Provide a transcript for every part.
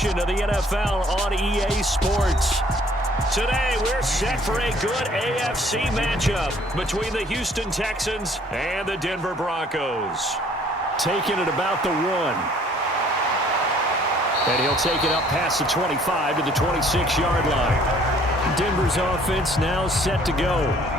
edition of the NFL on EA Sports. Today, we're set for a good AFC matchup between the Houston Texans and the Denver Broncos. Taking it about the 1. And he'll take it up past the 25 to the 26-yard line. Denver's offense now set to go.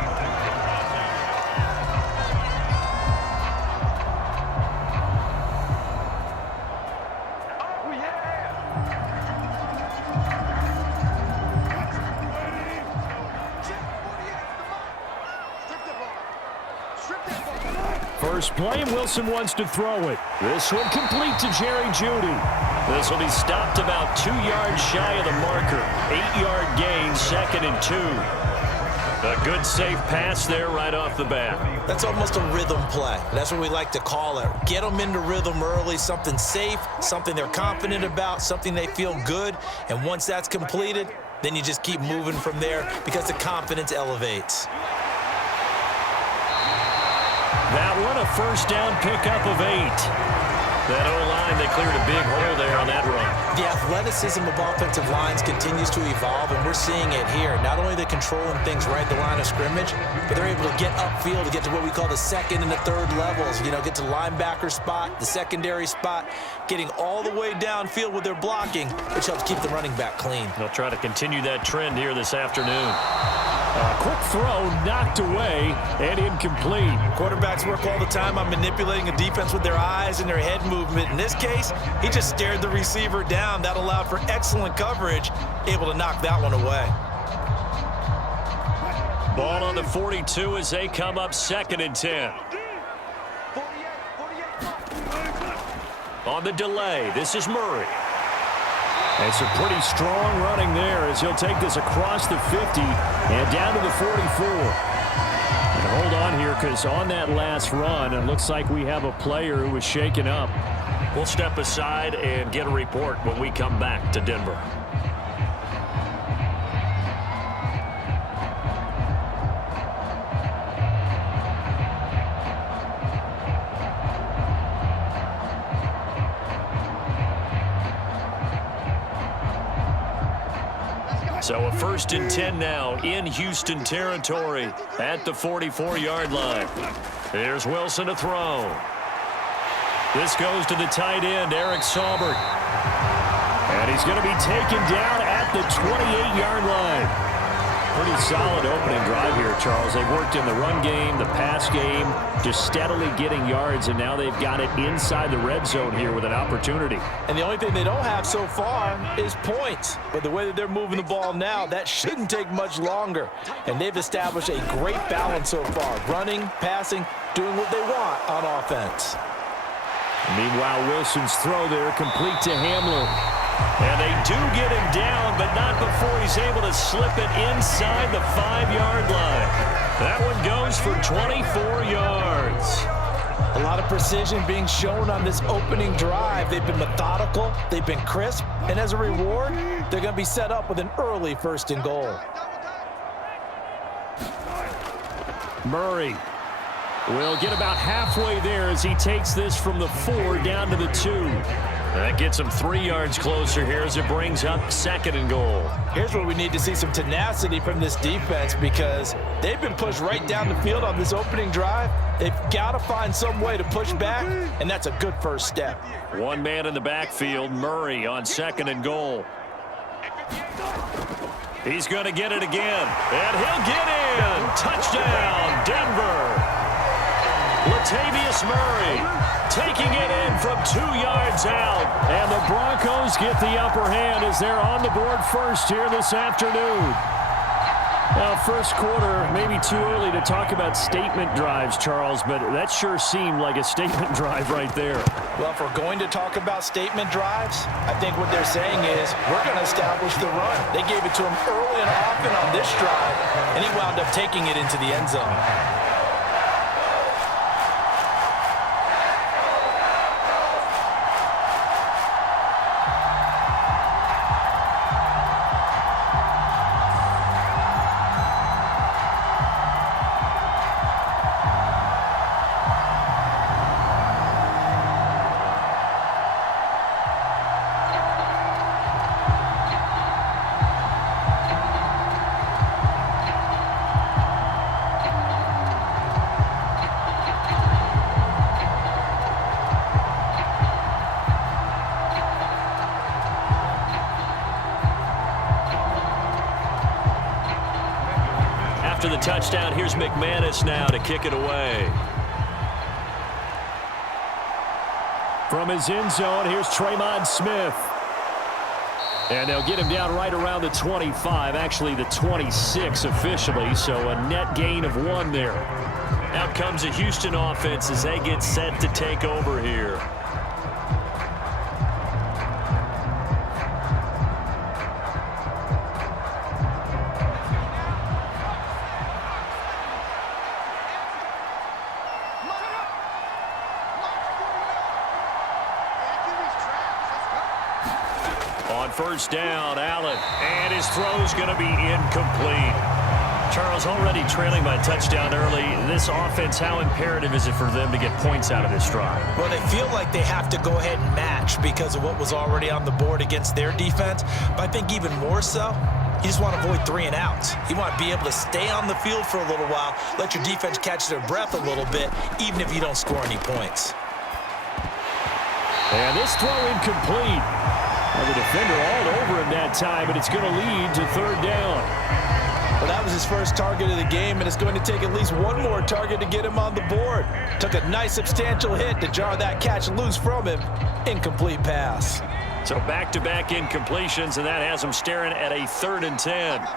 First play, and Wilson wants to throw it. This one complete to Jerry Jeudy. This will be stopped about 2 yards shy of the marker. 8-yard gain, 2nd and 2. A good safe pass there right off the bat. That's almost a rhythm play. That's what we like to call it. Get them into rhythm early, something safe, something they're confident about, something they feel good. And once that's completed, then you just keep moving from there because the confidence elevates. That one, a first down pickup of 8. That O-line, they cleared a big hole there on that run. The athleticism of offensive lines continues to evolve, and we're seeing it here. Not only are they controlling things right at the line of scrimmage, but they're able to get upfield to get to what we call the second and the third levels. You know, get to the linebacker spot, the secondary spot, getting all the way downfield with their blocking, which helps keep the running back clean. They'll try to continue that trend here this afternoon. Quick throw, knocked away, and incomplete. Quarterbacks work all the time on manipulating a defense with their eyes and their head movement. In this case, he just stared the receiver down. That allowed for excellent coverage, able to knock that one away. Ball on the 42 as they come up 2nd and 10. On the delay, this is Murray. It's a pretty strong running there as he'll take this across the 50 and down to the 44. And hold on here because on that last run, it looks like we have a player who was shaken up. We'll step aside and get a report when we come back to Denver. So a 1st and 10 now in Houston territory at the 44-yard line. Here's Wilson to throw. This goes to the tight end, Eric Saubert. And he's going to be taken down at the 28-yard line. Pretty solid opening drive here, Charles. They've worked in the run game, the pass game, just steadily getting yards, and now they've got it inside the red zone here with an opportunity. And the only thing they don't have so far is points. But the way that they're moving the ball now, that shouldn't take much longer. And they've established a great balance so far, running, passing, doing what they want on offense. Meanwhile, Wilson's throw there complete to Hamler. And they do get him down, but not before he's able to slip it inside the 5-yard line. That one goes for 24 yards. A lot of precision being shown on this opening drive. They've been methodical, they've been crisp, and as a reward, they're going to be set up with an early 1st and goal. Murray will get about halfway there as he takes this from the 4 down to the 2. That gets him 3 yards closer here as it brings up 2nd and goal. Here's where we need to see some tenacity from this defense because they've been pushed right down the field on this opening drive. They've got to find some way to push back, and that's a good first step. One man in the backfield, Murray on 2nd and goal. He's going to get it again, and he'll get in. Touchdown, Denver. Latavius Murray taking it in from 2 yards out. And the Broncos get the upper hand as they're on the board first here this afternoon. Now, first quarter, maybe too early to talk about statement drives, Charles, but that sure seemed like a statement drive right there. Well, if we're going to talk about statement drives, I think what they're saying is we're going to establish the run. They gave it to him early and often on this drive, and he wound up taking it into the end zone. after the touchdown. Here's McManus now to kick it away. From his end zone, here's Tremon Smith. And they'll get him down right around the 25, actually the 26 officially, so a net gain of 1 there. Out comes the Houston offense as they get set to take over here. On first down, Allen, and his throw's going to be incomplete. Charles, already trailing by a touchdown early. This offense, how imperative is it for them to get points out of this drive? Well, they feel like they have to go ahead and match because of what was already on the board against their defense. But I think even more so, you just want to avoid 3 and outs. You want to be able to stay on the field for a little while, let your defense catch their breath a little bit, even if you don't score any points. And this throw incomplete. Well, the defender all over him that time, but it's going to lead to third down. Well, that was his first target of the game, and it's going to take at least one more target to get him on the board. Took a nice substantial hit to jar that catch loose from him. Incomplete pass. So back-to-back incompletions, and that has him staring at a 3rd and 10.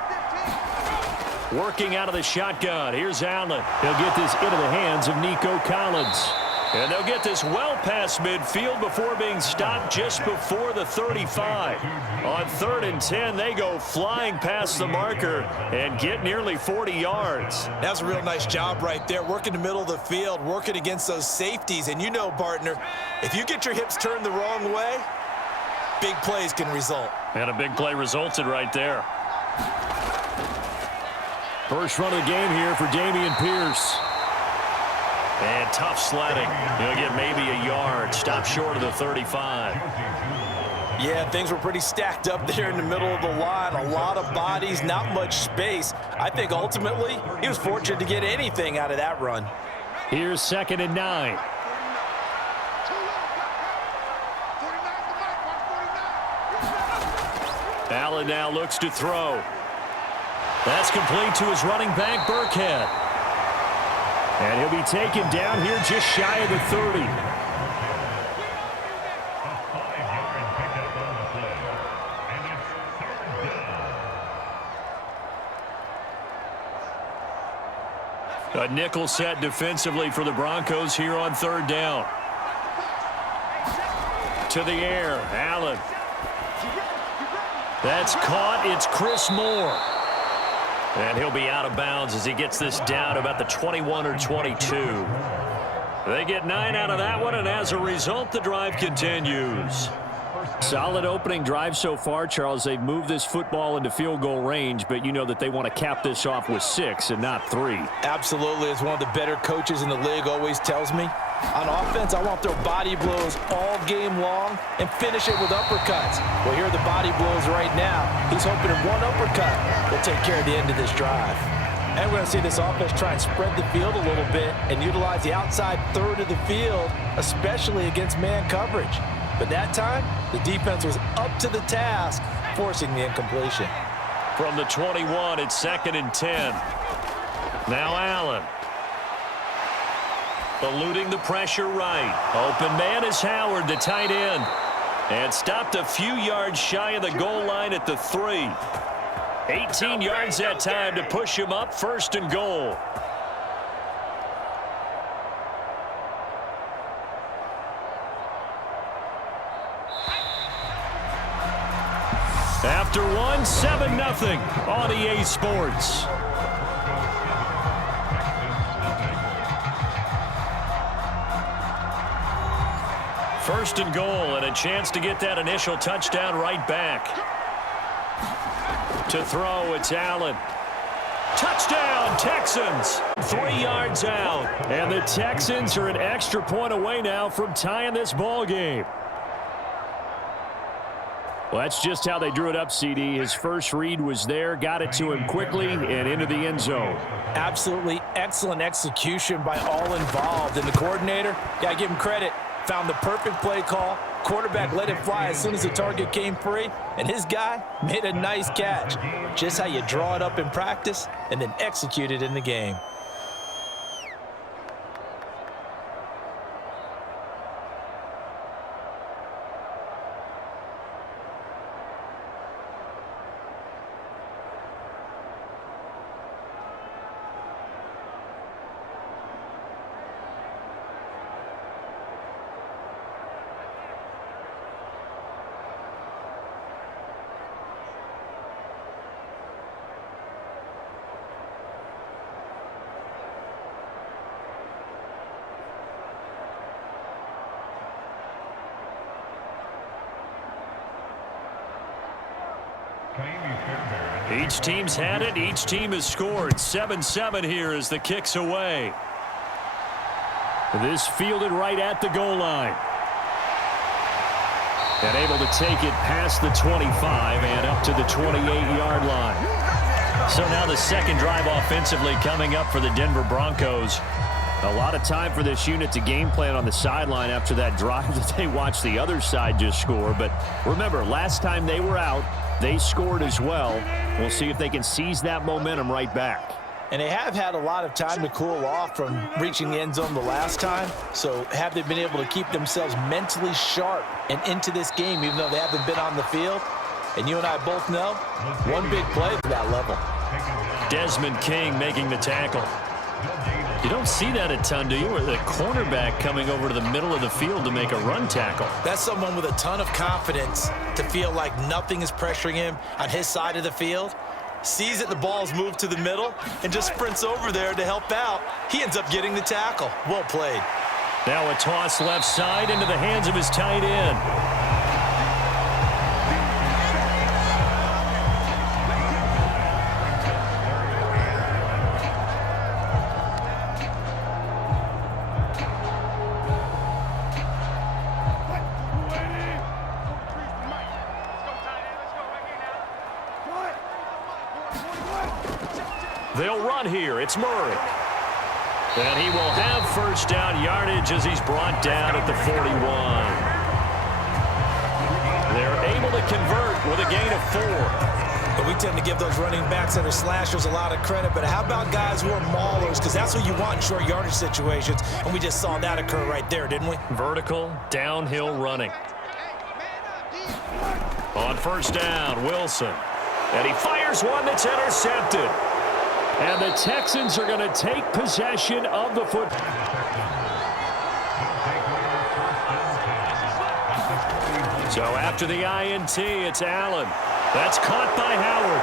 Working out of the shotgun. Here's Allen. He'll get this into the hands of Nico Collins. And they'll get this well past midfield before being stopped just before the 35. On 3rd and 10, they go flying past the marker and get nearly 40 yards. That's a real nice job right there, working the middle of the field, working against those safeties. And you know, partner, if you get your hips turned the wrong way, big plays can result. And a big play resulted right there. First run of the game here for Dameon Pierce. And tough sledding. He'll get maybe a yard. Stop short of the 35. Yeah, things were pretty stacked up there in the middle of the line. A lot of bodies, not much space. I think ultimately he was fortunate to get anything out of that run. Here's 2nd and 9. Allen now looks to throw. That's complete to his running back, Burkhead. And he'll be taken down here just shy of the 30. A nickel set defensively for the Broncos here on 3rd down. To the air, Allen. That's caught. It's Chris Moore. And he'll be out of bounds as he gets this down about the 21 or 22. They get 9 out of that one, and as a result, the drive continues. Solid opening drive so far, Charles. They've moved this football into field goal range, but you know that they want to cap this off with 6 and not 3. Absolutely. As one of the better coaches in the league always tells me, on offense, I want their body blows all game long and finish it with uppercuts. Well, here are the body blows right now. He's hoping in one uppercut will take care of the end of this drive. And we're going to see this offense try and spread the field a little bit and utilize the outside 3rd of the field, especially against man coverage. But that time, the defense was up to the task, forcing the incompletion. From the 21, it's 2nd and 10. Now Allen. Eluding the pressure right. Open man is Howard, the tight end. And stopped a few yards shy of the goal line at the 3. 18 yards that time to push him up 1st and goal. After 1, 7-0 on EA Sports. First and goal, and a chance to get that initial touchdown right back. To throw, it's Allen. Touchdown, Texans. 3 yards out. And the Texans are an extra point away now from tying this ball game. Well, that's just how they drew it up, CD. His first read was there, got it to him quickly, and into the end zone. Absolutely excellent execution by all involved. And the coordinator, got to give him credit. Found the perfect play call. Quarterback let it fly as soon as the target came free, and his guy made a nice catch. Just how you draw it up in practice and then execute it in the game. Each team's had it. Each team has scored. 7-7 here as the kick's away. This fielded right at the goal line. And able to take it past the 25 and up to the 28-yard line. So now the second drive offensively coming up for the Denver Broncos. A lot of time for this unit to game plan on the sideline after that drive that they watched the other side just score. But remember, last time they were out, they scored as well. We'll see if they can seize that momentum right back. And they have had a lot of time to cool off from reaching the end zone the last time. So have they been able to keep themselves mentally sharp and into this game even though they haven't been on the field? And you and I both know one big play to that level. Desmond King making the tackle. You don't see that a ton, do you? Or the cornerback coming over to the middle of the field to make a run tackle. That's someone with a ton of confidence to feel like nothing is pressuring him on his side of the field. Sees that the ball's moved to the middle and just sprints over there to help out. He ends up getting the tackle. Well played. Now a toss left side into the hands of his tight end. They'll run here. It's Murray. And he will have first down yardage as he's brought down at the 41. They're able to convert with a gain of 4. But we tend to give those running backs that are slashers a lot of credit. But how about guys who are maulers? Because that's what you want in short yardage situations. And we just saw that occur right there, didn't we? Vertical, downhill running. On first down, Wilson. And he fires one that's intercepted. And the Texans are going to take possession of the football. So after the INT, it's Allen. That's caught by Howard.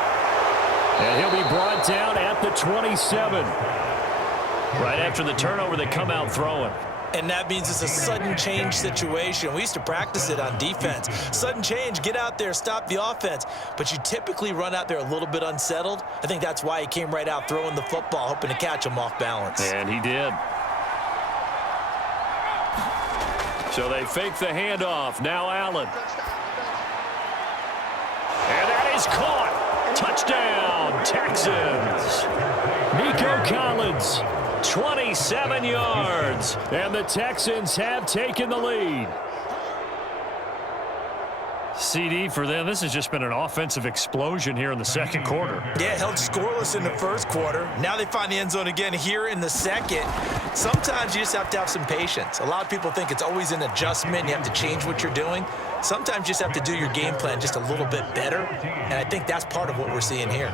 And he'll be brought down at the 27. Right after the turnover, they come out throwing. And that means it's a sudden change situation. We used to practice it on defense. Sudden change, get out there, stop the offense. But you typically run out there a little bit unsettled. I think that's why he came right out throwing the football, hoping to catch him off balance. And he did. So they fake the handoff. Now Allen. And that is caught. Touchdown, Texans. Nico Collins. 27 yards, and the Texans have taken the lead. CD for them. This has just been an offensive explosion here in the second quarter. Yeah, held scoreless in the first quarter. Now they find the end zone again here in the second. Sometimes you just have to have some patience. A lot of people think it's always an adjustment. You have to change what you're doing. Sometimes you just have to do your game plan just a little bit better, and I think that's part of what we're seeing here.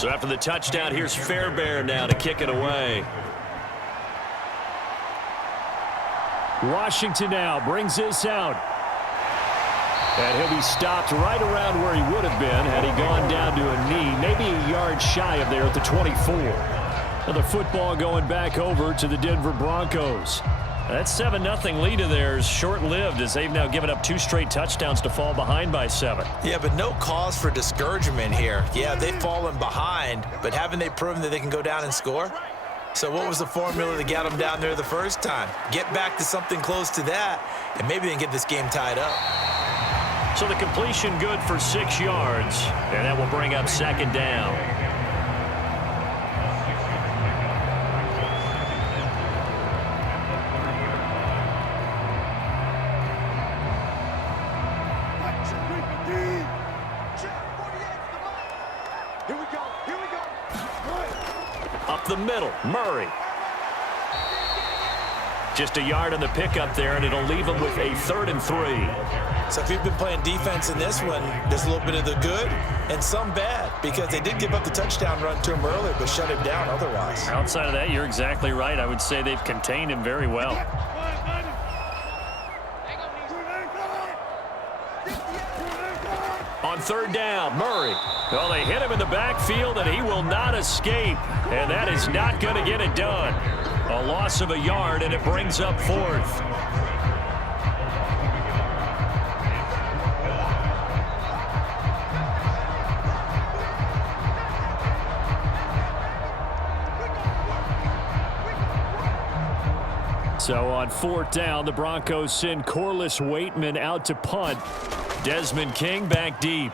So after the touchdown, here's Fairbairn now to kick it away. Washington now brings this out. And he'll be stopped right around where he would have been had he gone down to a knee, maybe a yard shy of there at the 24. Now the football going back over to the Denver Broncos. That 7-0 lead of theirs short-lived as they've now given up 2 straight touchdowns to fall behind by 7. Yeah, but no cause for discouragement here. Yeah, they've fallen behind, but haven't they proven that they can go down and score? So what was the formula to get them down there the first time? Get back to something close to that, and maybe they can get this game tied up. So the completion good for 6 yards, and that will bring up 2nd down. Up the middle, Murray. Just a yard on the pickup there, and it'll leave them with a 3rd and 3. So if you've been playing defense in this one, there's a little bit of the good and some bad, because they did give up the touchdown run to him earlier, but shut him down otherwise. Outside of that, you're exactly right. I would say they've contained him very well. On 3rd down, Murray. Well, they hit him in the backfield, and he will not escape. And that is not going to get it done. A loss of a yard, and it brings up 4th. So on 4th down, the Broncos send Corliss Waitman out to punt. Desmond King back deep.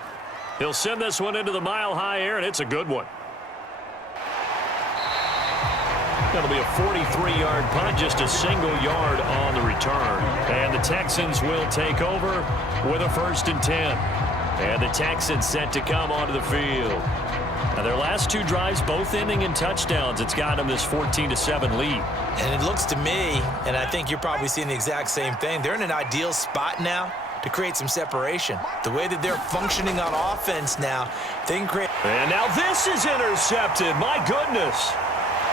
He'll send this one into the mile-high air, and it's a good one. That'll be a 43-yard punt, just a single yard on the return. And the Texans will take over with a 1st and 10. And the Texans set to come onto the field. Now their last 2 drives, both ending in touchdowns. It's got them this 14-7 lead. And it looks to me, and I think you're probably seeing the exact same thing, they're in an ideal spot now to create some separation. The way that they're functioning on offense now, they can create. And now this is intercepted. My goodness.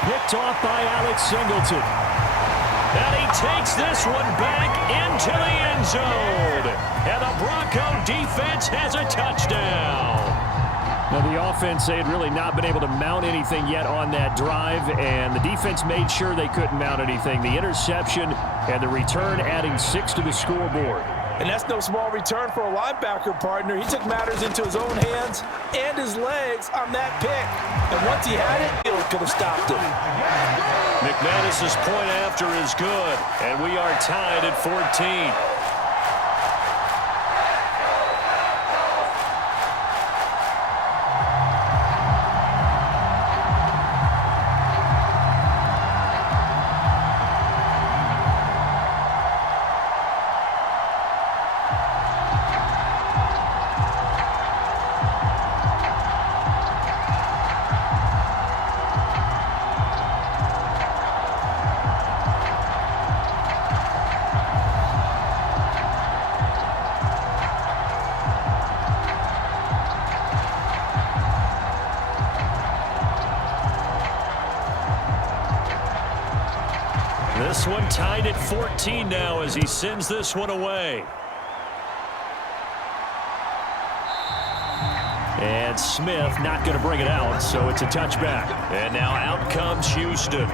Picked off by Alex Singleton. And he takes this one back into the end zone. And the Bronco defense has a touchdown. Now, the offense, they had really not been able to mount anything yet on that drive, and the defense made sure they couldn't mount anything. The interception and the return adding 6 to the scoreboard. And that's no small return for a linebacker partner. He took matters into his own hands and his legs on that pick. And once he had it, he could have stopped it. McManus's point after is good, and we are tied at 14. This one tied at 14 now as he sends this one away. And Smith not going to bring it out, so it's a touchback. And now out comes Houston.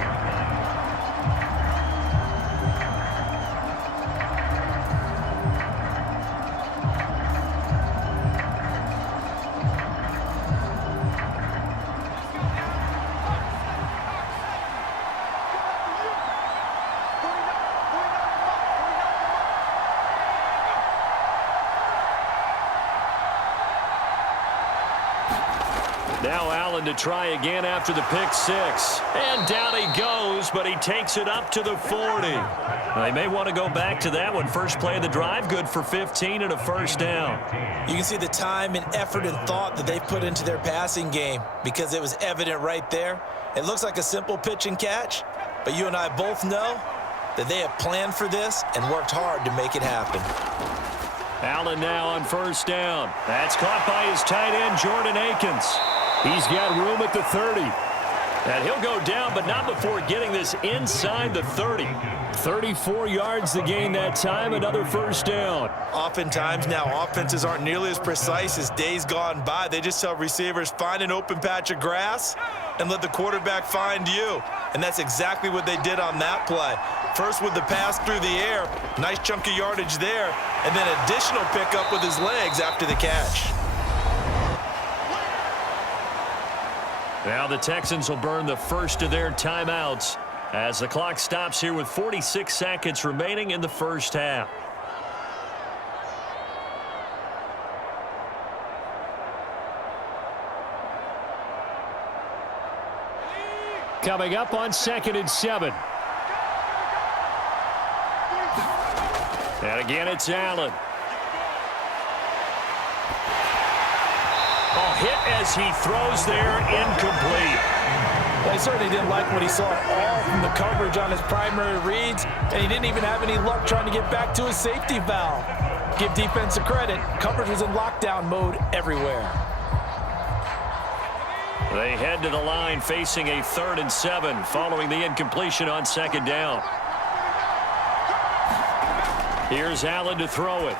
Now Allen to try again after the pick 6. And down he goes, but he takes it up to the 40. They may want to go back to that one. First play of the drive, good for 15 and a 1st down. You can see the time and effort and thought that they've put into their passing game because it was evident right there. It looks like a simple pitch and catch, but you and I both know that they have planned for this and worked hard to make it happen. Allen now on 1st down. That's caught by his tight end, Jordan Akins. He's got room at the 30. And he'll go down, but not before getting this inside the 30. 34 yards to gain that time, another first down. Oftentimes now, offenses aren't nearly as precise as days gone by. They just tell receivers, find an open patch of grass and let the quarterback find you. And that's exactly what they did on that play. First with the pass through the air, nice chunk of yardage there, and then additional pickup with his legs after the catch. Now the Texans will burn the first of their timeouts as the clock stops here with 46 seconds remaining in the first half. Coming up on 2nd and 7. And again, it's Allen. Hit as he throws there, incomplete. Well, he certainly didn't like what he saw all from the coverage on his primary reads, and he didn't even have any luck trying to get back to his safety valve. Give defense a credit. Coverage was in lockdown mode everywhere. They head to the line facing a 3rd and 7 following the incompletion on 2nd down. Here's Allen to throw it.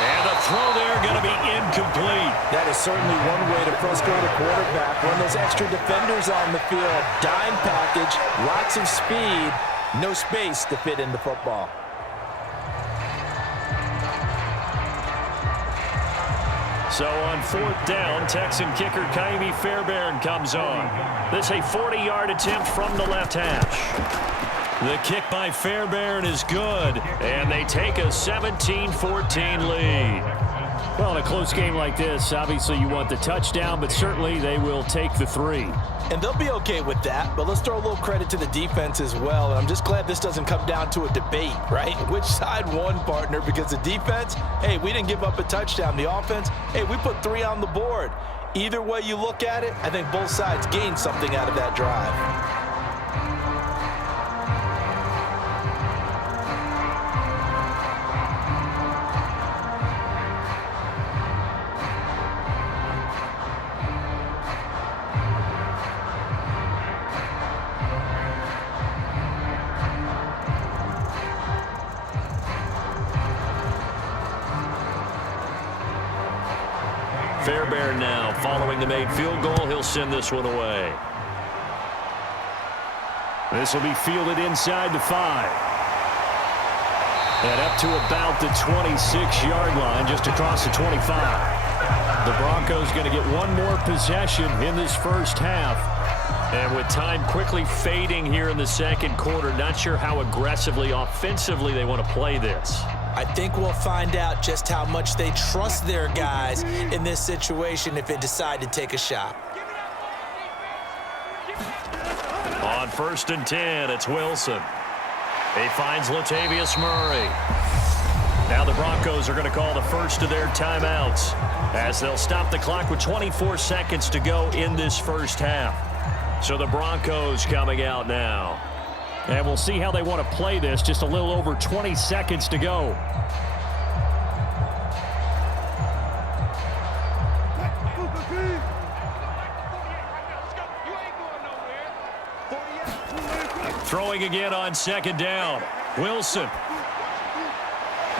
And the throw there going to be incomplete. That is certainly one way to frustrate a quarterback. Run those extra defenders on the field. Dime package, lots of speed, no space to fit in the football. So on 4th down, Texan kicker Kaimi Fairbairn comes on. This a 40-yard attempt from the left hash. The kick by Fairbairn is good, and they take a 17-14 lead. Well, in a close game like this, obviously you want the touchdown, but certainly they will take the 3. And they'll be okay with that, but let's throw a little credit to the defense as well. And I'm just glad this doesn't come down to a debate, right? Which side won, partner? Because the defense, hey, we didn't give up a touchdown. The offense, hey, we put 3 on the board. Either way you look at it, I think both sides gained something out of that drive. Fairbairn now following the made field goal. He'll send this one away. This will be fielded inside the 5. And up to about the 26-yard line, just across the 25. The Broncos going to get one more possession in this first half. And with time quickly fading here in the second quarter, not sure how aggressively, offensively they want to play this. I think we'll find out just how much they trust their guys in this situation if they decide to take a shot. On 1st and 10, it's Wilson. He finds Latavius Murray. Now the Broncos are going to call the first of their timeouts as they'll stop the clock with 24 seconds to go in this first half. So the Broncos coming out now. And we'll see how they want to play this. Just a little over 20 seconds to go. Throwing again on 2nd down. Wilson.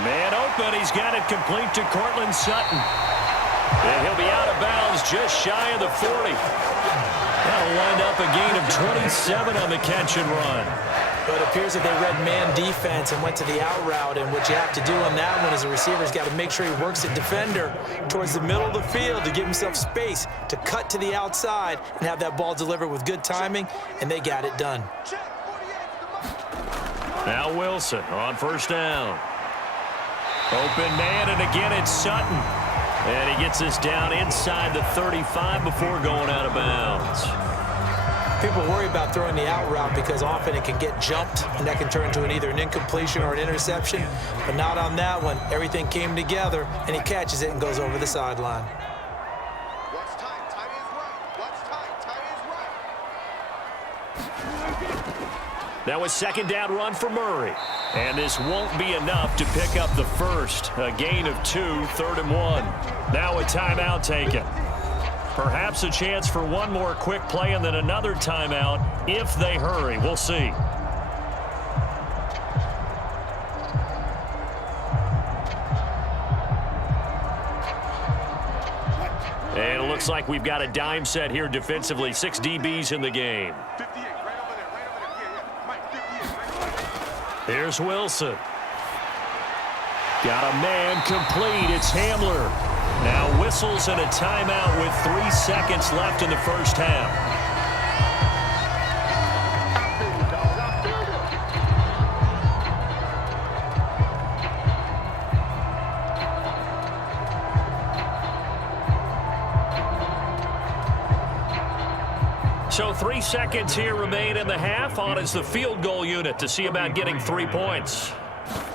Man open. He's got it complete to Cortland Sutton. And he'll be out of bounds just shy of the 40. That'll wind up a gain of 27 on the catch and run. But it appears that they read man defense and went to the out route. And what you have to do on that one is the receiver's got to make sure he works the defender towards the middle of the field to give himself space to cut to the outside and have that ball delivered with good timing, and they got it done. Now Wilson on 1st down. Open man, and again it's Sutton. And he gets this down inside the 35 before going out of bounds. People worry about throwing the out route because often it can get jumped, and that can turn into either an incompletion or an interception. But not on that one. Everything came together, and he catches it and goes over the sideline. What's tight? Tight is right. What's tight? Tight is right. Now a 2nd down run for Murray. And this won't be enough to pick up the first. A gain of 2, 3rd and 1. Now a timeout taken. Perhaps a chance for one more quick play and then another timeout if they hurry. We'll see. And it looks like we've got a dime set here defensively. 6 DBs in the game. 58, right over there, Yeah. Mike, 58, right over there. Here's Wilson. Got a man complete. It's Hamler. Now whistles and a timeout with 3 seconds left in the first half. So 3 seconds here remain in the half. On is the field goal unit to see about getting 3 points.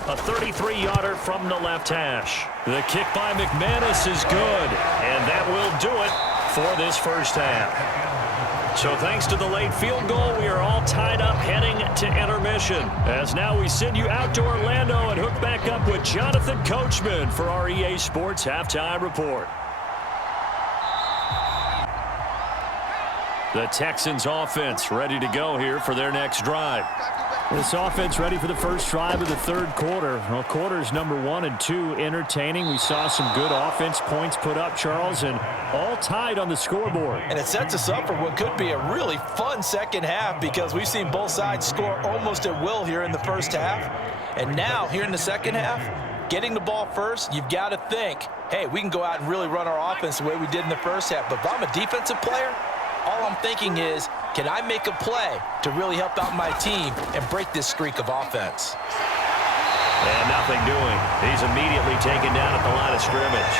A 33-yarder from the left hash. The kick by McManus is good, and that will do it for this first half. So thanks to the late field goal, we are all tied up heading to intermission. As now we send you out to Orlando and hook back up with Jonathan Coachman for our EA Sports Halftime Report. The Texans offense ready to go here for their next drive. This offense ready for the first drive of the third quarter. Well, quarters number 1 and 2 entertaining. We saw some good offense points put up, Charles, and all tied on the scoreboard. And it sets us up for what could be a really fun second half because we've seen both sides score almost at will here in the first half. And now, here in the second half, getting the ball first, you've got to think, hey, we can go out and really run our offense the way we did in the first half. But if I'm a defensive player, all I'm thinking is, can I make a play to really help out my team and break this streak of offense? And nothing doing. He's immediately taken down at the line of scrimmage.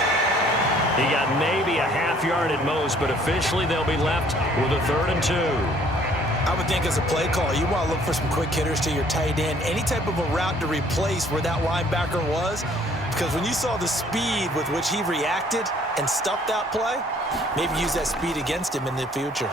He got maybe a half yard at most, but officially they'll be left with a 3rd and 2. I would think as a play caller, you want to look for some quick hitters to your tight end, any type of a route to replace where that linebacker was. Because when you saw the speed with which he reacted and stuffed that play, maybe use that speed against him in the future.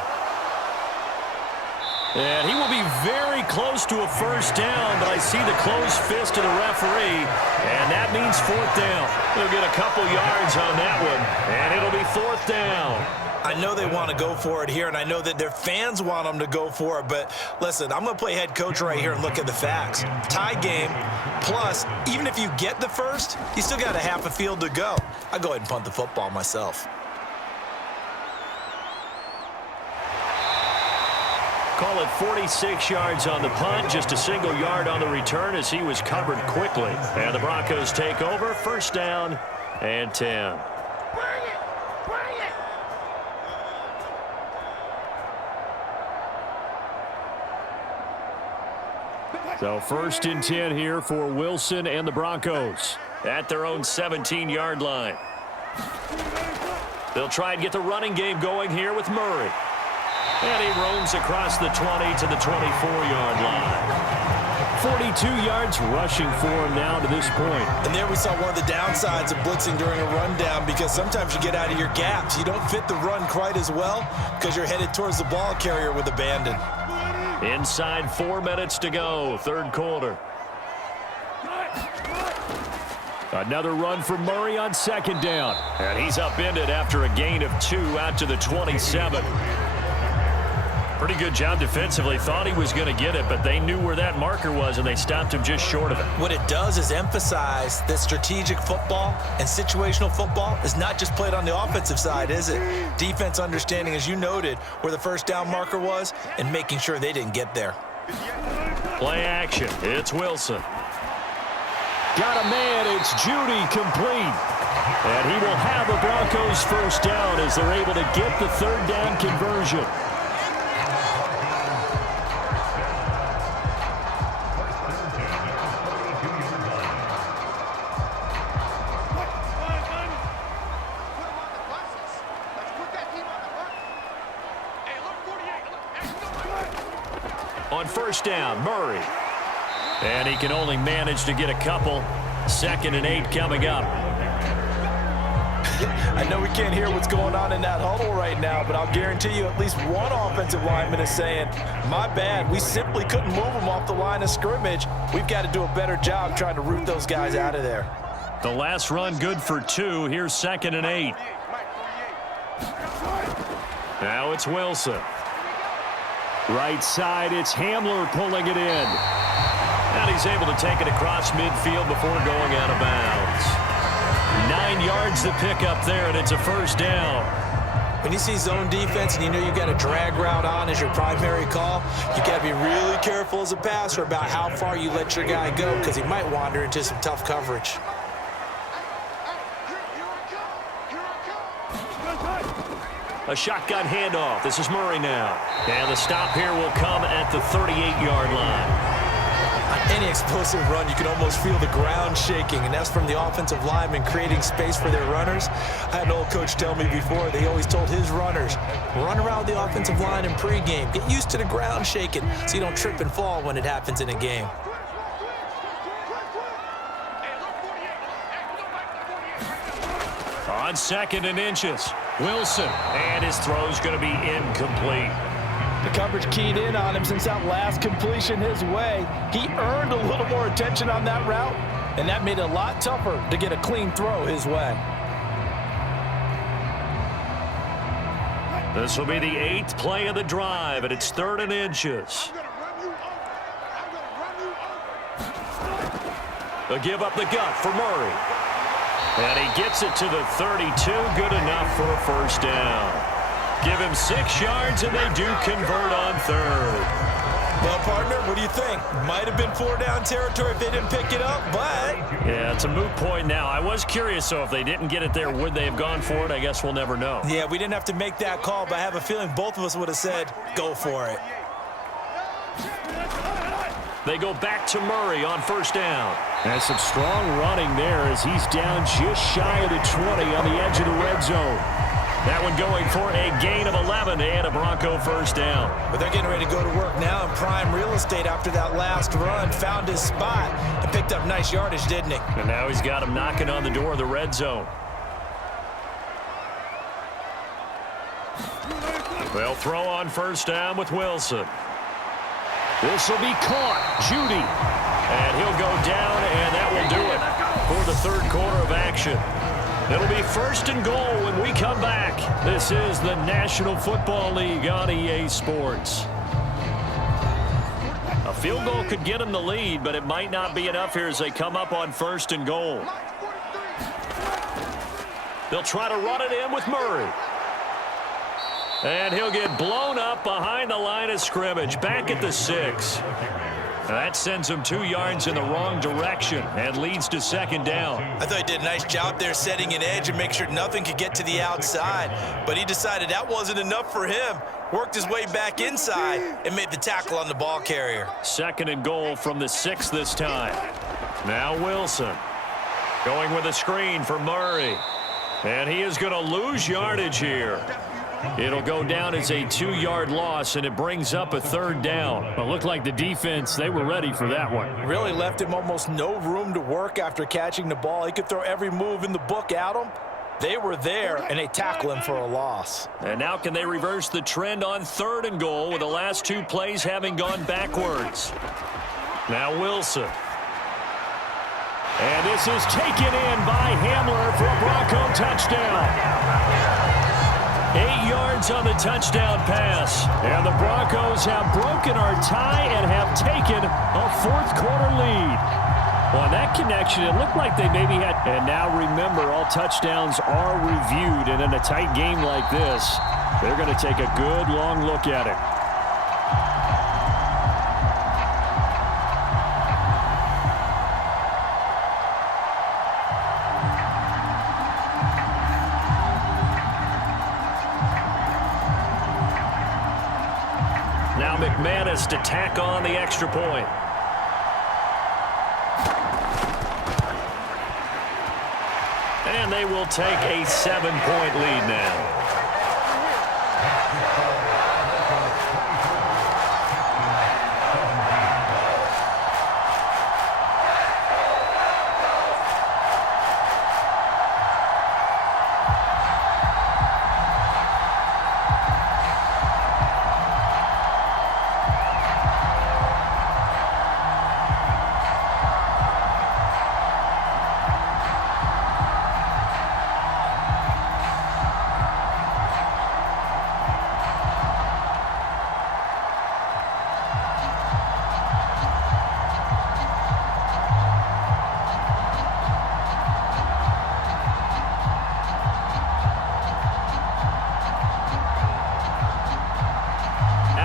And he will be very close to a first down, but I see the closed fist of the referee, and that means 4th down. They'll get a couple yards on that one, and it'll be 4th down. I know they want to go for it here, and I know that their fans want them to go for it, but listen, I'm going to play head coach right here and look at the facts. Tie game, plus, even if you get the first, you still got a half a field to go. I'll go ahead and punt the football myself. Call it 46 yards on the punt, just a single yard on the return as he was covered quickly. And the Broncos take over, 1st down and 10. So 1st and 10 here for Wilson and the Broncos at their own 17-yard line. They'll try and get the running game going here with Murray. And he roams across the 20 to the 24-yard line. 42 yards rushing for him now to this point. And there we saw one of the downsides of blitzing during a rundown because sometimes you get out of your gaps. You don't fit the run quite as well because you're headed towards the ball carrier with abandon. Inside 4 minutes to go, 3rd quarter. Another run for Murray on 2nd down. And he's upended after a gain of 2 out to the 27. Pretty good job defensively. Thought he was going to get it, but they knew where that marker was, and they stopped him just short of it. What it does is emphasize that strategic football and situational football is not just played on the offensive side, is it? Defense understanding, as you noted, where the first down marker was and making sure they didn't get there. Play action. It's Wilson. Got a man. It's Judy complete. And he will have the Broncos first down as they're able to get the 3rd down conversion. On 1st down, Murray. And he can only manage to get a couple. 2nd and 8 coming up. I know we can't hear what's going on in that huddle right now, but I'll guarantee you at least one offensive lineman is saying, my bad, we simply couldn't move them off the line of scrimmage. We've got to do a better job trying to root those guys out of there. The last run good for 2. Here's 2nd and 8. Now it's Wilson. Right side, it's Hamler pulling it in. And he's able to take it across midfield before going out of bounds. 9 yards to pick up there, and it's a first down. When you see zone defense and you know you got a drag route on as your primary call, you got to be really careful as a passer about how far you let your guy go because he might wander into some tough coverage. A shotgun handoff. This is Murray now. And the stop here will come at the 38-yard line. On any explosive run, you can almost feel the ground shaking, and that's from the offensive linemen creating space for their runners. I had an old coach tell me before, they always told his runners, run around the offensive line in pregame. Get used to the ground shaking so you don't trip and fall when it happens in a game. On 2nd and inches, Wilson, and his throw's going to be incomplete. The coverage keyed in on him since that last completion his way. He earned a little more attention on that route, and that made it a lot tougher to get a clean throw his way. This will be the 8th play of the drive, and it's 3rd and inches. A give up the gut for Murray. And he gets it to the 32, good enough for a first down. Give him 6 yards, and they do convert on 3rd. Well, partner, what do you think? Might have been 4-down territory if they didn't pick it up, but... Yeah, it's a moot point now. I was curious, so if they didn't get it there, would they have gone for it? I guess we'll never know. Yeah, we didn't have to make that call, but I have a feeling both of us would have said, go for it. They go back to Murray on first down. And some strong running there as he's down just shy of the 20 on the edge of the red zone. That one going for a gain of 11 and a Bronco first down. But they're getting ready to go to work now in prime real estate after that last run. Found his spot and picked up nice yardage, didn't he? And now he's got him knocking on the door of the red zone. They'll throw on first down with Wilson. This will be caught. Judy. And he'll go down, and that will do it for the 3rd quarter of action. It'll be 1st and goal when we come back. This is the National Football League on EA Sports. A field goal could get them the lead, but it might not be enough here as they come up on 1st and goal. They'll try to run it in with Murray. And he'll get blown up behind the line of scrimmage, back at the 6. That sends him 2 yards in the wrong direction and leads to 2nd down. I thought he did a nice job there setting an edge and make sure nothing could get to the outside. But he decided that wasn't enough for him. Worked his way back inside and made the tackle on the ball carrier. 2nd and goal from the 6 this time. Now Wilson going with a screen for Murray. And he is going to lose yardage here. It'll go down as a 2-yard loss, and it brings up a 3rd down. It looked like the defense, they were ready for that one. Really left him almost no room to work after catching the ball. He could throw every move in the book at him. They were there, and they tackle him for a loss. And now can they reverse the trend on 3rd and goal with the last 2 plays having gone backwards? Now Wilson. And this is taken in by Hamler for a Bronco touchdown. 8 yards on the touchdown pass. And the Broncos have broken our tie and have taken a 4th quarter lead. Well, that connection, it looked like they maybe had. And now remember, all touchdowns are reviewed. And in a tight game like this, they're going to take a good long look at it. Now McManus to tack on the extra point. And they will take a 7-point lead now.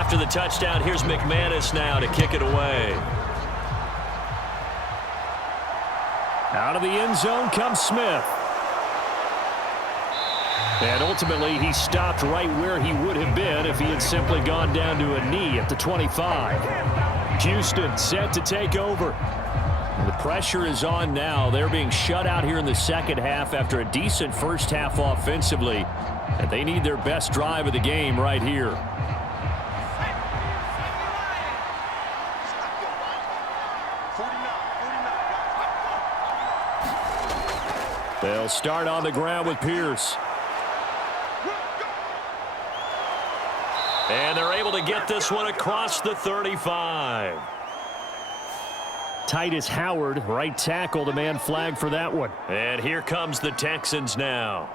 After the touchdown, here's McManus now to kick it away. Out of the end zone comes Smith. And ultimately, he stopped right where he would have been if he had simply gone down to a knee at the 25. Houston set to take over. The pressure is on now. They're being shut out here in the second half after a decent first half offensively. And they need their best drive of the game right here. They'll start on the ground with Pierce. And they're able to get this one across the 35. Titus Howard, right tackle, the man flagged for that one. And here comes the Texans now.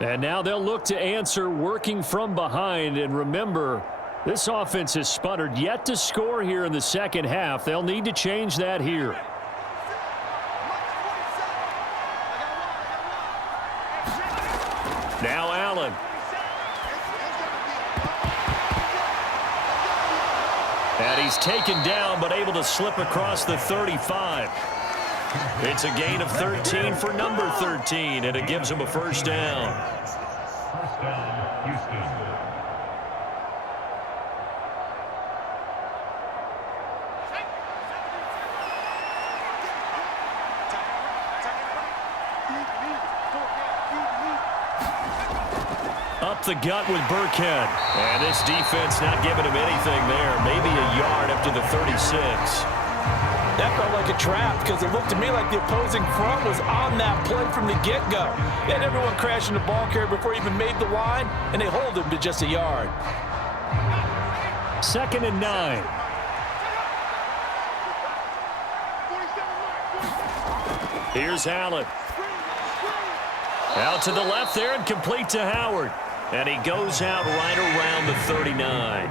And now they'll look to answer working from behind. And remember, this offense has sputtered yet to score here in the second half. They'll need to change that here. Now Allen. And he's taken down but able to slip across the 35. It's a gain of 13 for number 13, and it gives him a first down. Up the gut with Burkhead. And this defense not giving him anything there. Maybe a yard up to the 36. That felt like a trap because it looked to me like the opposing front was on that play from the get-go. They had everyone crashing the ball carrier before he even made the line, and they hold him to just a yard. 2nd and 9. Here's Allen. Out to the left there and complete to Howard. And he goes out right around the 39.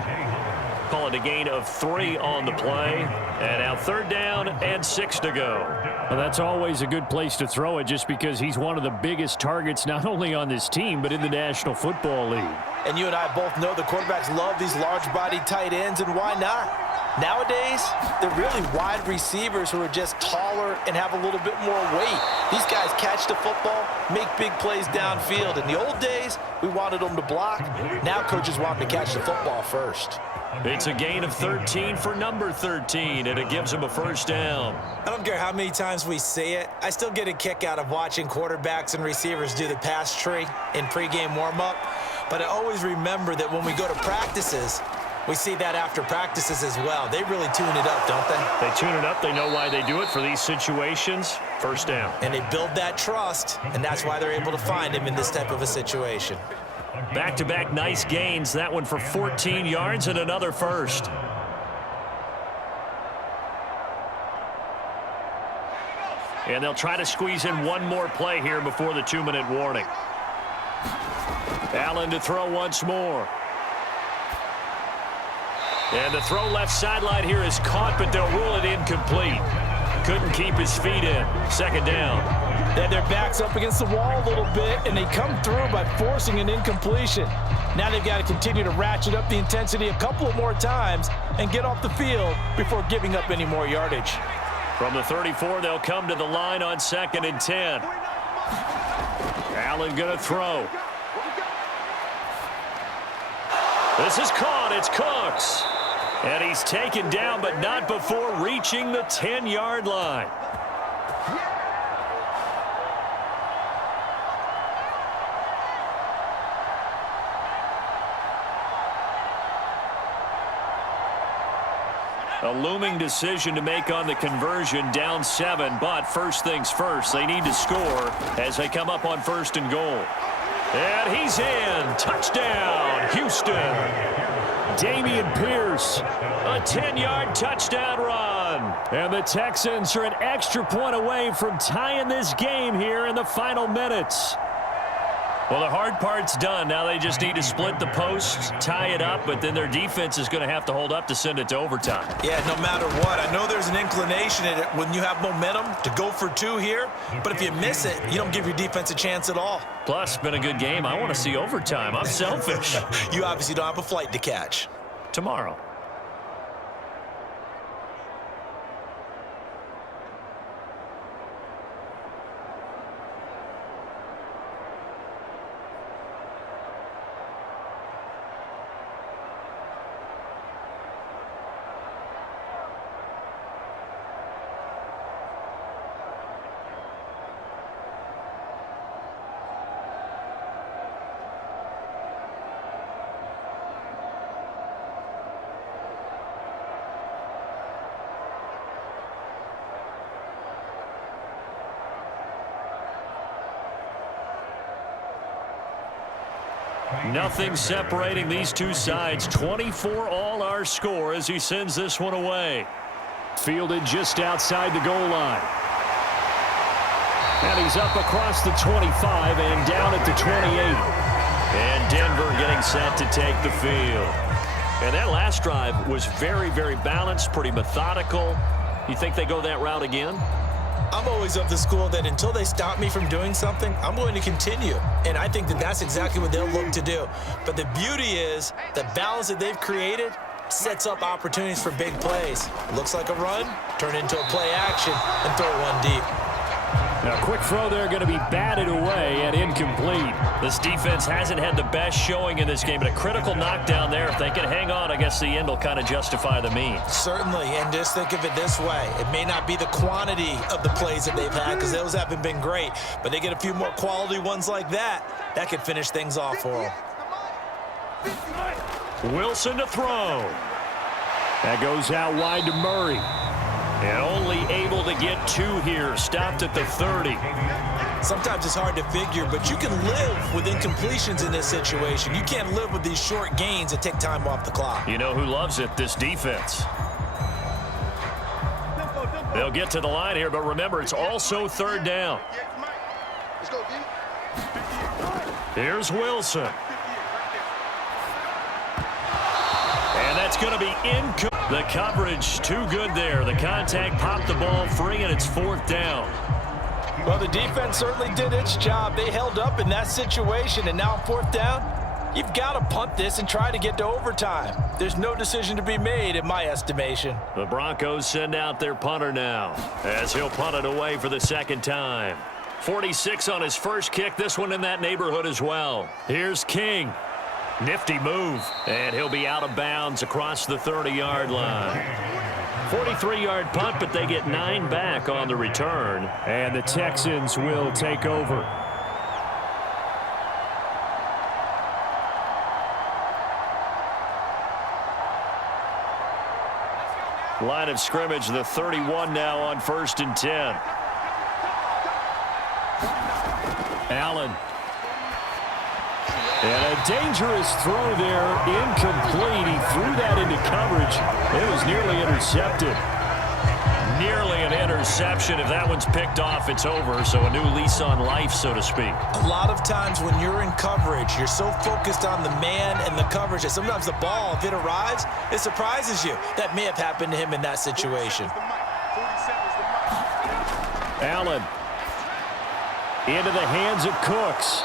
Call it a gain of 3 on the play. And now 3rd down and 6 to go. Well, that's always a good place to throw it just because he's one of the biggest targets not only on this team but in the National Football League. And you and I both know the quarterbacks love these large-bodied tight ends, and why not? Nowadays, they're really wide receivers who are just taller and have a little bit more weight. These guys catch the football, make big plays downfield. In the old days, we wanted them to block. Now coaches want them to catch the football first. It's a gain of 13 for number 13, and it gives him a first down. I don't care how many times we see it. I still get a kick out of watching quarterbacks and receivers do the pass tree in pregame warm-up. But I always remember that when we go to practices, we see that after practices as well. They really tune it up, don't they? They tune it up. They know why they do it for these situations. First down. And they build that trust, and that's why they're able to find him in this type of a situation. Back-to-back nice gains. That one for 14 yards and another first. And they'll try to squeeze in one more play here before the 2-minute warning. Allen to throw once more. And the throw left sideline here is caught, but they'll rule it incomplete. Couldn't keep his feet in. 2nd down. They had their backs up against the wall a little bit, and they come through by forcing an incompletion. Now they've got to continue to ratchet up the intensity a couple of more times and get off the field before giving up any more yardage. From the 34, they'll come to the line on 2nd and 10. Allen going to throw. This is caught. It's Cooks. And he's taken down, but not before reaching the 10-yard line. A looming decision to make on the conversion, down 7, but first things first, they need to score as they come up on 1st and goal. And he's in. Touchdown, Houston. Dameon Pierce, a 10-yard touchdown run. And the Texans are an extra point away from tying this game here in the final minutes. Well, the hard part's done. Now they just need to split the posts, tie it up, but then their defense is going to have to hold up to send it to overtime. Yeah, no matter what. I know there's an inclination in it when you have momentum to go for 2 here, but if you miss it, you don't give your defense a chance at all. Plus, been a good game. I want to see overtime. I'm selfish. You obviously don't have a flight to catch. tomorrow. Nothing separating these two sides. 24 all our score as he sends this one away. Fielded just outside the goal line. And he's up across the 25 and down at the 28. And Denver getting set to take the field. And that last drive was very, very balanced, pretty methodical. You think they go that route again? I'm always of the school that until they stop me from doing something, I'm going to continue. And I think that that's exactly what they'll look to do. But the beauty is the balance that they've created sets up opportunities for big plays. Looks like a run, turn into a play action, and throw one deep. Now, quick throw there going to be batted away and incomplete. This defense hasn't had the best showing in this game, but a critical knockdown there. If they can hang on, I guess the end will kind of justify the means. Certainly, and just think of it this way. It may not be the quantity of the plays that they've had because those haven't been great, but they get a few more quality ones like that. That could finish things off for them. Wilson to throw. That goes out wide to Murray. And only able to get two here. Stopped at the 30. Sometimes it's hard to figure, but you can live with incompletions in this situation. You can't live with these short gains that take time off the clock. You know who loves it? This defense. They'll get to the line here, but remember, it's also third down. Let's go, D. Here's Wilson. And that's going to be incomplete. The coverage too good there. The contact popped the ball free, and it's fourth down. Well, the defense certainly did its job. They held up in that situation, and now fourth down, you've got to punt this and try to get to overtime. There's no decision to be made in my estimation. The Broncos send out their punter now as he'll punt it away for the second time. 46 on his first kick. This one in that neighborhood as well. Here's King. Nifty move, and he'll be out of bounds across the 30-yard line. 43-yard punt, but they get 9 back on the return. And the Texans will take over. Line of scrimmage, the 31 now on 1st and 10. Allen. And a dangerous throw there, incomplete. He threw that into coverage. It was nearly intercepted. Nearly an interception. If that one's picked off, it's over. So a new lease on life, so to speak. A lot of times when you're in coverage, you're so focused on the man and the coverage that sometimes the ball, if it arrives, it surprises you. That may have happened to him in that situation. Allen. Into the hands of Cooks.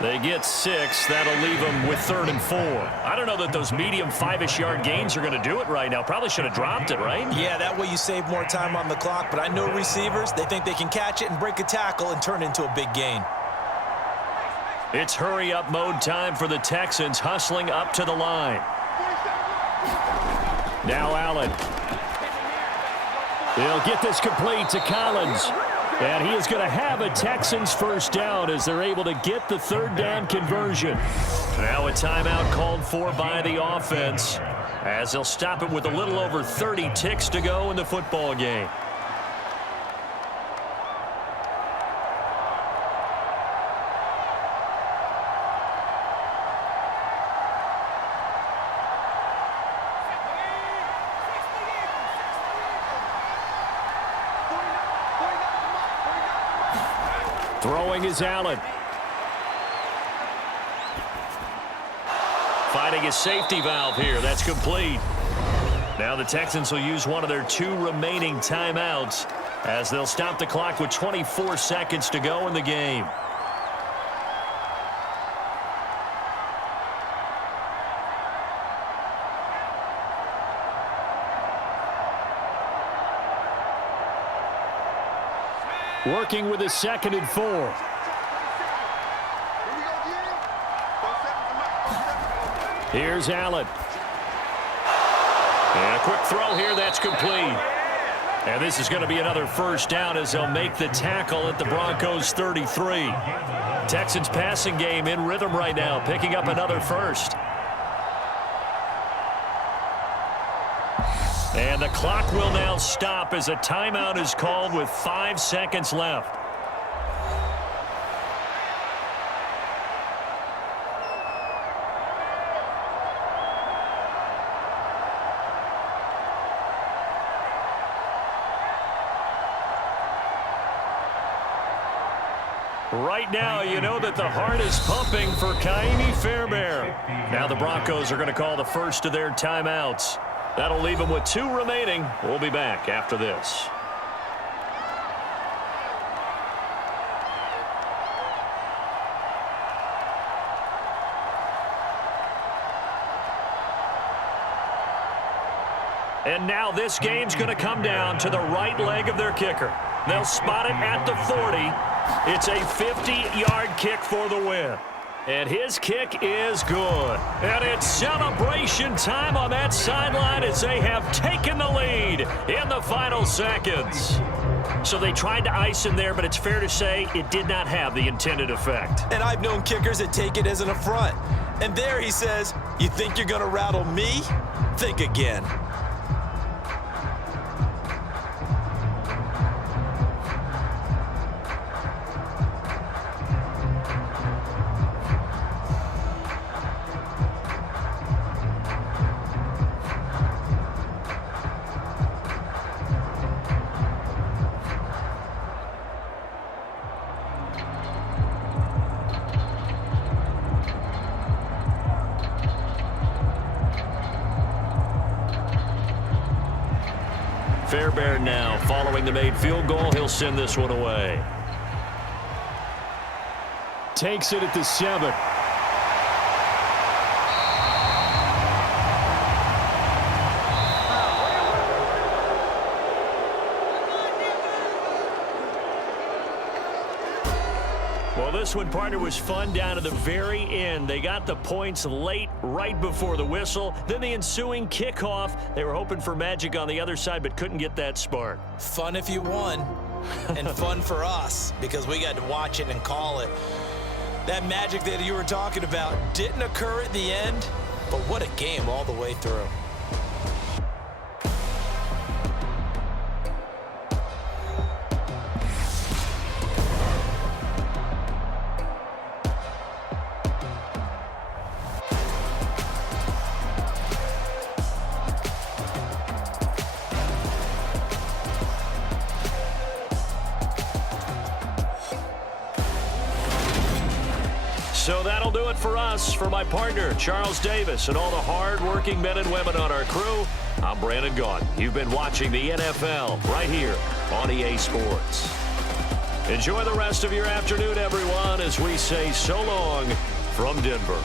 They get 6. That'll leave them with 3rd and 4. I don't know that those medium 5-ish yard gains are going to do it right now. Probably should have dropped it, right? Yeah, that way you save more time on the clock. But I know receivers, they think they can catch it and break a tackle and turn it into a big gain. It's hurry-up mode time for the Texans, hustling up to the line. Now Allen. He'll get this complete to Collins. And he is going to have a Texans first down as they're able to get the 3rd down conversion. Now a timeout called for by the offense as they'll stop it with a little over 30 ticks to go in the football game. Throwing is Allen. Finding a safety valve here. That's complete. Now the Texans will use one of their 2 remaining timeouts as they'll stop the clock with 24 seconds to go in the game. Working with a 2nd and 4. Here's Allen. And a quick throw here, that's complete. And this is going to be another first down as they'll make the tackle at the Broncos 33. Texans passing game in rhythm right now, picking up another first. And the clock will now stop as a timeout is called with 5 seconds left. Right now, you know that the heart is pumping for Kaimi Fairbairn. Now the Broncos are going to call the first of their timeouts. That'll leave them with 2 remaining. We'll be back after this. And now this game's going to come down to the right leg of their kicker. They'll spot it at the 40. It's a 50-yard kick for the win. And his kick is good. And it's celebration time on that sideline as they have taken the lead in the final seconds. So they tried to ice him there, but it's fair to say it did not have the intended effect. And I've known kickers that take it as an affront. And there he says, you think you're going to rattle me? Think again. Fairbairn now following the made field goal. He'll send this one away. Takes it at the 7. Well, this one, partner, was fun down to the very end. They got the points late, right before the whistle. Then the ensuing kickoff. They were hoping for magic on the other side, but couldn't get that spark. Fun if you won, and fun for us because we got to watch it and call it. That magic that you were talking about didn't occur at the end, but what a game all the way through. So that'll do it for us. For my partner, Charles Davis, and all the hard-working men and women on our crew, I'm Brandon Gaudin. You've been watching the NFL right here on EA Sports. Enjoy the rest of your afternoon, everyone, as we say so long from Denver.